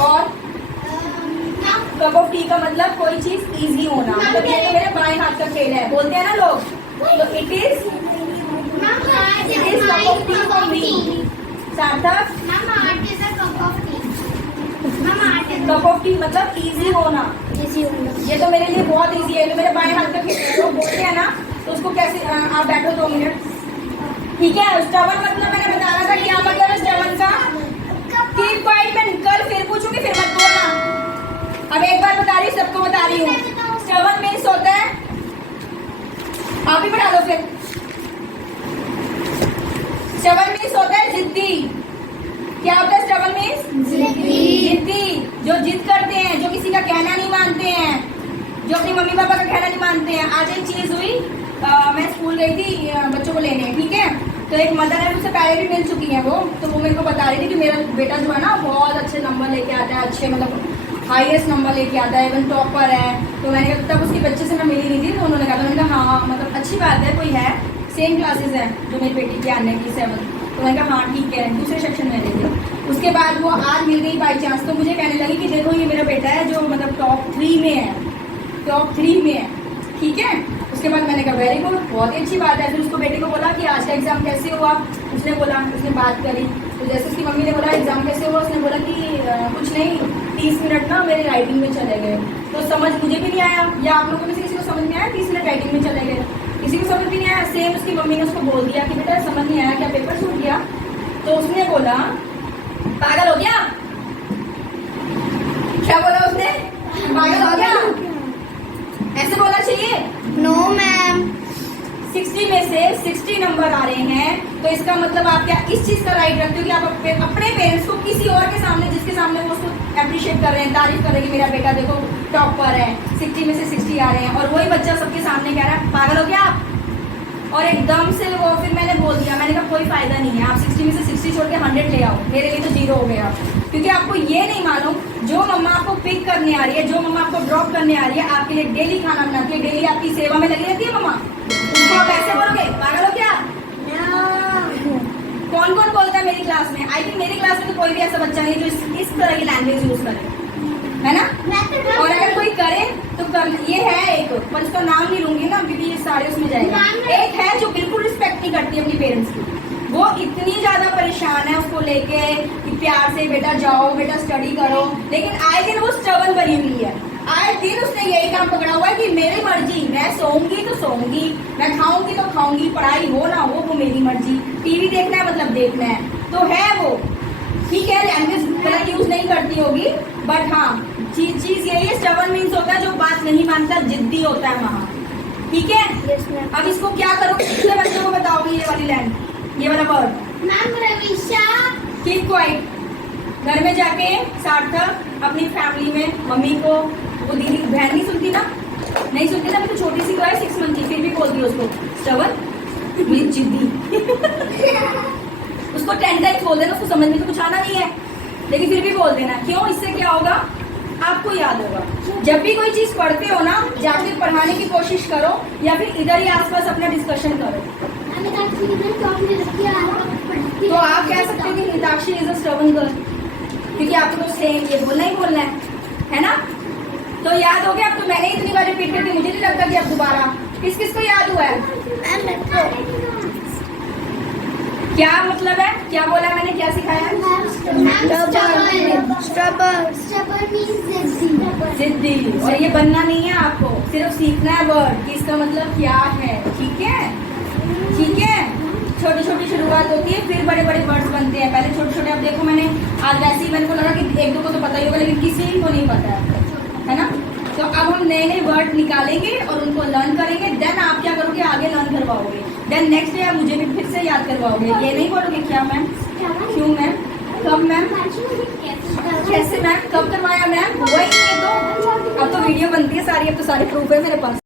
और cup of T का मतलब कोई चीज इजी होना, मतलब ये तो मेरे बाएं हाथ का खेल है, बोलते हैं ना लोग। तो it is cup of T for me. सार्थक, कप ऑफ टी मतलब इजी होना। ये तो मेरे लिए बहुत इजी है, तो मेरे बाएं हाथ का खेल है। तो बोलते हैं ना, तो उसको कैसे, आप बैठो 2 मिनट, ठीक है। स्टबन मतलब मैंने बताया था, क्या मतलब है स्टबन का? Keep quiet. मैं कल फिर पूछूंगी, फिर मत बोलना। अब एक बार बता रही हूँ, सबको बता रही हूँ। स्टबन मीन्स होता है, आप ही बता दो फिर। स्टबन मीन्स होता है जिद्दी। क्या होता है स्टबन मीन्स? जिद्दी। जो जिद करते हैं, जो किसी का कहना नहीं मानते हैं, जो अपनी मम्मी पापा का कहना नहीं मानते हैं। आज एक चीज हुई, मैं स्कूल गई थी बच्चों को लेने, ठीक है। तो एक मदर है, मुझसे पहले भी मिल चुकी है वो, तो वो मेरे को बता रही थी कि मेरा बेटा जो है ना बहुत अच्छे नंबर लेके आता है, अच्छे मतलब हाईएस्ट नंबर लेके आता है, इवन टॉपर है। तो मैंने कहा, तब उसके बच्चे से मैं मिली नहीं थी, तो उन्होंने कहा, तो मैंने कहा हाँ मतलब अच्छी बात है, कोई है, सेम क्लासेज है जो मेरी बेटी की आने की 7th। तो मैंने कहा हाँ ठीक है, दूसरे सेक्शन में रहती। उसके बाद वो आज मिल गई बाई चांस, तो मुझे कहने लगी कि देखो ये मेरा बेटा है जो मतलब टॉप 3 में है, टॉप 3 में है, ठीक है। उसके बाद मैंने कहा वेरी गुड, बहुत ही अच्छी बात है। फिर उसको बेटे को बोला कि आज का एग्जाम कैसे हुआ, उसने बोला, उसने बात करी। तो जैसे उसकी मम्मी ने बोला एग्जाम कैसे हुआ, उसने बोला कि कुछ नहीं, 30 मिनट ना मेरे राइटिंग में चले गए। तो समझ मुझे भी नहीं आया, या आप लोगों में से किसी को समझ नहीं आया 30 मिनट राइटिंग में चले गए? किसी को समझ भी नहीं आया। सेम उसकी मम्मी ने उसको बोल दिया कि बेटा समझ नहीं आया क्या, पेपर छूट गया? तो उसने बोला पागल हो गया। क्या बोला उसने? पागल हो गया, ऐसे बोलना चाहिए? No ma'am. 60 में से 60 नंबर आ रहे हैं, तो इसका मतलब आप क्या इस चीज का राइट रखते हो कि आप अपने पेरेंट्स को किसी और के सामने, जिसके सामने वो उसको अप्रिशिएट कर रहे हैं, तारीफ कर रहे हैं कि मेरा बेटा देखो टॉपर है, 60 में से 60 आ रहे हैं, और वही बच्चा सबके सामने कह रहा है पागल हो गया आप। और एकदम से वो, फिर मैंने बोल दिया, मैंने कहा कोई फायदा नहीं है, आप 60 में से 60 छोड़ के 100 ले आओ, मेरे लिए तो 0 हो गया। क्योंकि आपको ये नहीं मालूम, जो मम्मा आपको पिक करने आ रही है, जो मम्मा आपको ड्रॉप करने आ रही है, आपके लिए डेली खाना बनाती है, डेली आपकी सेवा में लगी रहती है मम्मा, उनको आप ऐसे बोलोगे पागल हो क्या? कौन कौन बोलता है मेरी क्लास में? आई थिंक मेरी क्लास में तो कोई भी ऐसा बच्चा नहीं जो इस तरह की लैंग्वेज यूज करे, है ना? और अगर कोई करे तो कर, ये है एक, पर उसका नाम नहीं लूंगी ना क्योंकि ये सारे उसमें जाएगा। एक है जो बिल्कुल रिस्पेक्ट नहीं करती अपनी पेरेंट्स की, वो इतनी ज्यादा परेशान है उसको लेके कि प्यार से बेटा जाओ, बेटा स्टडी करो, लेकिन आए दिन वो स्टबन बनी हुई है। आए दिन उसने यही काम पकड़ा हुआ है कि मेरी मर्जी, मैं सोऊंगी तो सोऊंगी, मैं खाऊंगी तो खाऊंगी, पढ़ाई हो ना हो वो मेरी मर्जी, टीवी देखना है मतलब देखना है। तो है वो, ठीक है, लैंग्वेज गलत यूज नहीं करती होगी, बट हाँ चीज यही है, स्टबन मीन्स होता है जो बात नहीं मानता, जिद्दी होता है वहाँ, ठीक है। अब इसको क्या करो, दूसरे बच्चों को बताओगे ये वाली लाइन, ये वाला word. Ma'am Ravisha. Keep quiet. घर में जाके सार्थक अपनी फैमिली में मम्मी को, वो दीदी बहन नहीं सुनती ना, नहीं सुनती ना, अभी तो छोटी सी तो है 6 मंथ की, फिर भी बोलती है उसको स्टबन मीन्स जिद्दी। उसको 10 टाइम्स बोल देना, उसको समझ में तो कुछ आना नहीं है, लेकिन फिर भी बोल देना। क्यों? इससे क्या होगा, आपको याद होगा। जब भी कोई चीज पढ़ते हो ना, जाके पढ़ाने की कोशिश करो, या फिर इधर ही आसपास अपना डिस्कशन करो। तो आप कह सकते हो कि Hitakshi is a stubborn girl, क्योंकि आपको तो सेम ये बोलना ही बोलना है ना? तो याद हो गया। अब तो मैंने इतनी बार रिपीट करती, मुझे नहीं लगता कि अब दोबारा किस किस को याद हुआ है। क्या मतलब है, क्या बोला मैंने, क्या सिखाया? जिद्दी। और ये बनना नहीं है आपको, सिर्फ सीखना है वर्ड कि इसका मतलब क्या है, ठीक है, ठीक है। छोटी छोटी शुरुआत होती है, फिर बड़े बड़े वर्ड्स बनते हैं। पहले छोटे छोटे, अब देखो मैंने आज वैसे ही, मेरे को लगा कि 1-2 को तो पता ही होगा, लेकिन किसी को नहीं पता है ना? तो अब हम नए नए वर्ड निकालेंगे और उनको लर्न करेंगे, देन आप क्या करोगे, आगे लर्न करवाओगे, देन नेक्स्ट डे आप मुझे भी फिर से याद करवाओगे। ये नहीं बोलोगे क्या मैम, क्यों मैम, कब मैम, कैसे मैम, कब करवाया मैम, हुआ ही नहीं है। तो अब तो वीडियो बनती है सारी, अब तो सारे प्रूफ है मेरे पास।